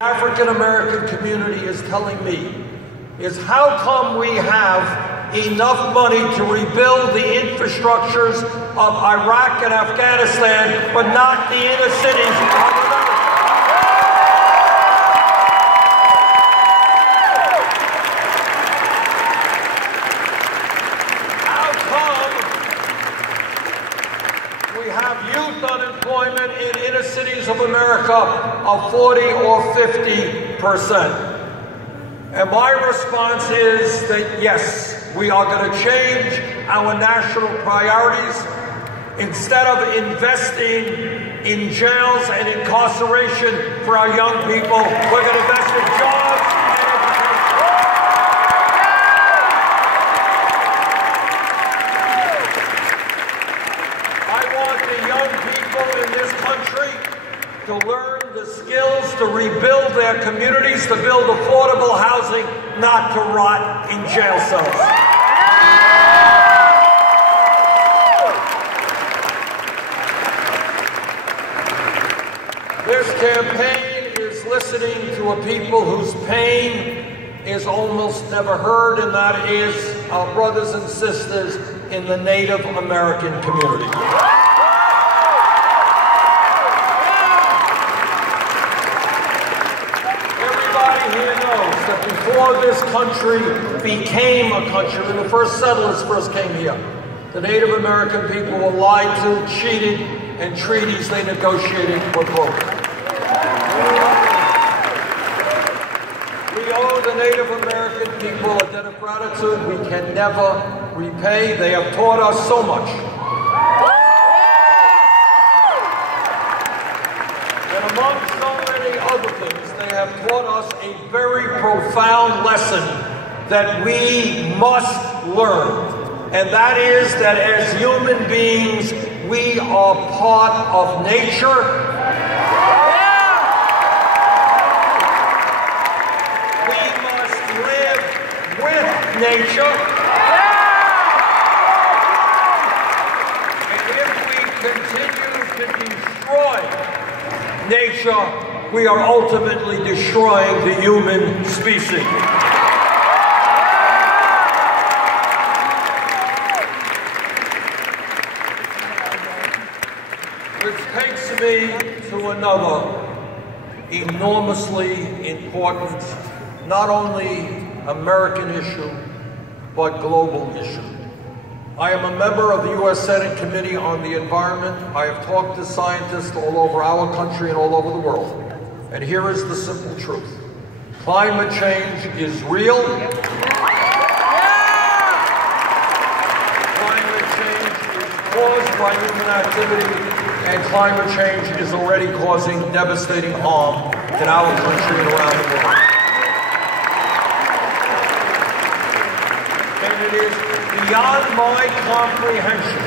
African American community is telling me is how come we have enough money to rebuild the infrastructures of Iraq and Afghanistan, but not the inner cities of America? How come we have youth unemployment in inner cities of America of 40 or 50%? And my response is that yes, we are going to change our national priorities. Instead of investing in jails and incarceration for our young people, we're going to invest in jobs and education. I want the young people in this country to learn the skills to rebuild their communities, to build affordable housing, not to rot in jail cells. This campaign is listening to a people whose pain is almost never heard, and that is our brothers and sisters in the Native American community. That before this country became a country, when the first settlers first came here, the Native American people were lied to, cheated, and treaties they negotiated were broken. We owe the Native American people a debt of gratitude we can never repay. They have taught us so much. And among so many other things, they have taught us a very profound lesson that we must learn. And that is that as human beings, we are part of nature. We must live with nature. And if we continue to destroy nature, we are ultimately destroying the human species. Which takes me to another enormously important, not only American issue, but global issue. I am a member of the U.S. Senate Committee on the Environment. I have talked to scientists all over our country and all over the world. And here is the simple truth. Climate change is real. Climate change is caused by human activity, and climate change is already causing devastating harm in our country and around the world. And it is beyond my comprehension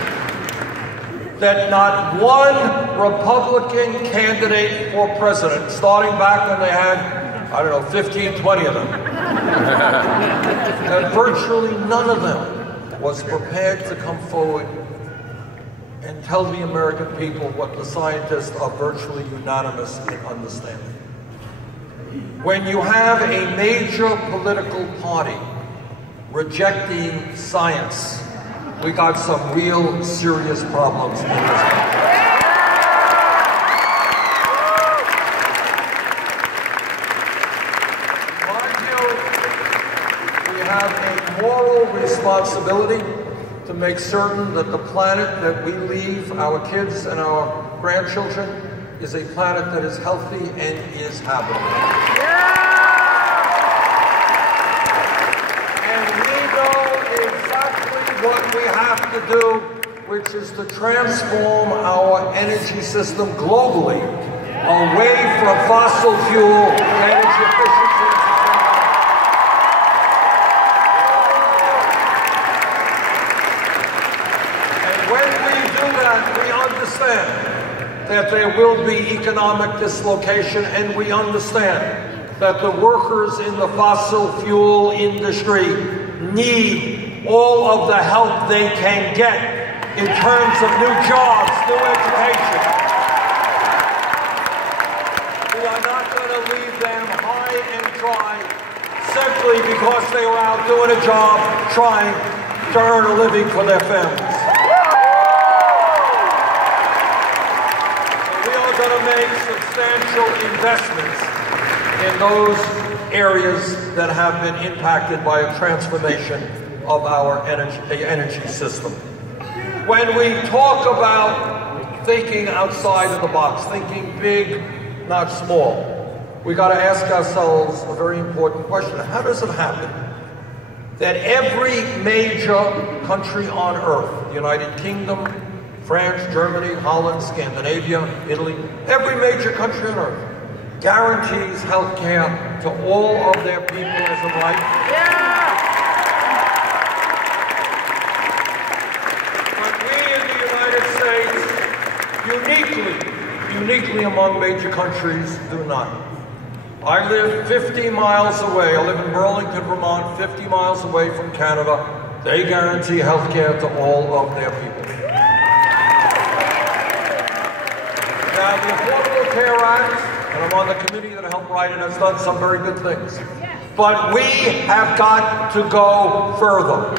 that not one Republican candidate for president, starting back when they had, I don't know, 15, 20 of them, that virtually none of them was prepared to come forward and tell the American people what the scientists are virtually unanimous in understanding. When you have a major political party rejecting science, we got some real serious problems in this country. In my view, we have a moral responsibility to make certain that the planet that we leave our kids and our grandchildren is a planet that is healthy and is habitable. What we have to do, which is to transform our energy system globally away from fossil fuel energy efficiency. And when we do that, we understand that there will be economic dislocation, and we understand that the workers in the fossil fuel industry need all of the help they can get in terms of new jobs, new education. We are not going to to leave them high and dry simply because they were out doing a job trying to earn a living for their families. We are going to make substantial investments in those areas that have been impacted by a transformation of our energy system. When we talk about thinking outside of the box, thinking big, not small, we got to ask ourselves a very important question. How does it happen that every major country on earth, the United Kingdom, France, Germany, Holland, Scandinavia, Italy, every major country on earth guarantees health care to all of their people as a right? But we in the United States, uniquely among major countries, do not. I live 50 miles away. I live in Burlington, Vermont, 50 miles away from Canada. They guarantee health care to all of their people. Now, the Affordable Care Act, and I'm on the committee that helped write it, has done some very good things. But we have got to go further.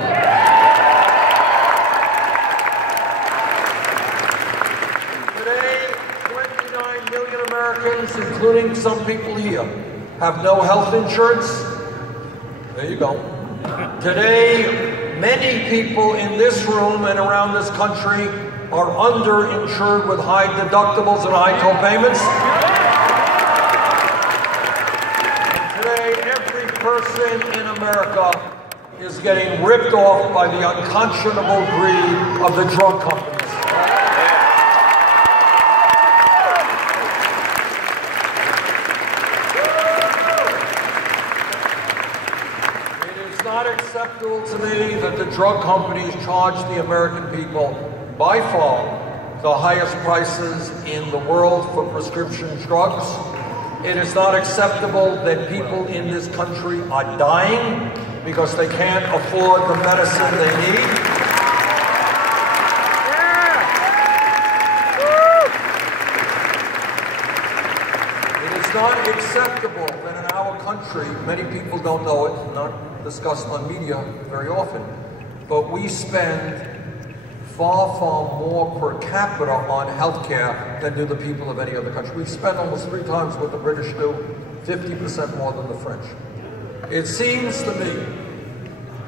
Today, 29 million Americans, including some people here, have no health insurance. There you go. Today, many people in this room and around this country are underinsured with high deductibles and high co-payments. Person in America is getting ripped off by the unconscionable greed of the drug companies. It is not acceptable to me that the drug companies charge the American people by far the highest prices in the world for prescription drugs. It is not acceptable that people in this country are dying because they can't afford the medicine they need. It is not acceptable that in our country, many people don't know it, not discussed on media very often, but we spend far, far more per capita on healthcare than do the people of any other country. We spend almost 3 times what the British do, 50% more than the French. It seems to me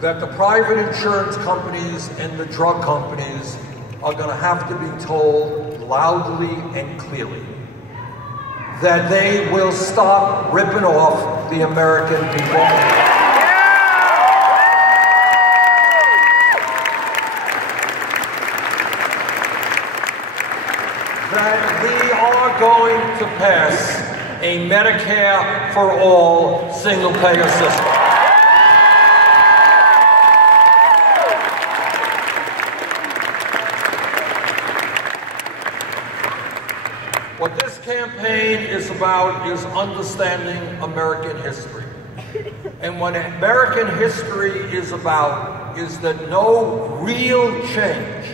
that the private insurance companies and the drug companies are going to have to be told loudly and clearly that they will stop ripping off the American people. That we are going to pass a Medicare for all single-payer system. What this campaign is about is understanding American history. And what American history is about is that no real change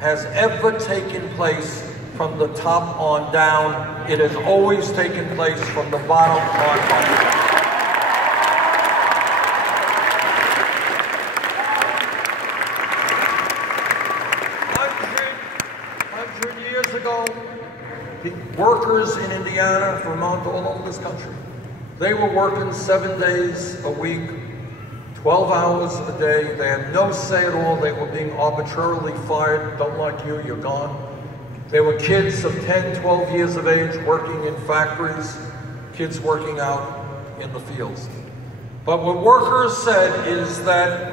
has ever taken place from the top on down. It has always taken place from the bottom on up. 100 years ago, workers in Indiana, Vermont, all over this country, they were working 7 days a week, 12 hours a day. They had no say at all. They were being arbitrarily fired. Don't like you, you're gone. There were kids of 10, 12 years of age working in factories, kids working out in the fields. But what workers said is that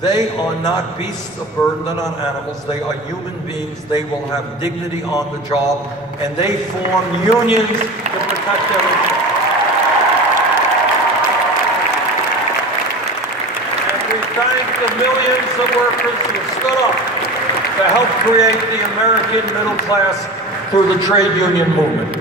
they are not beasts of burden, they're not animals, they are human beings, they will have dignity on the job, and they form unions to protect their interests. And we thank the millions of workers who stood up to help create the American middle class through the trade union movement.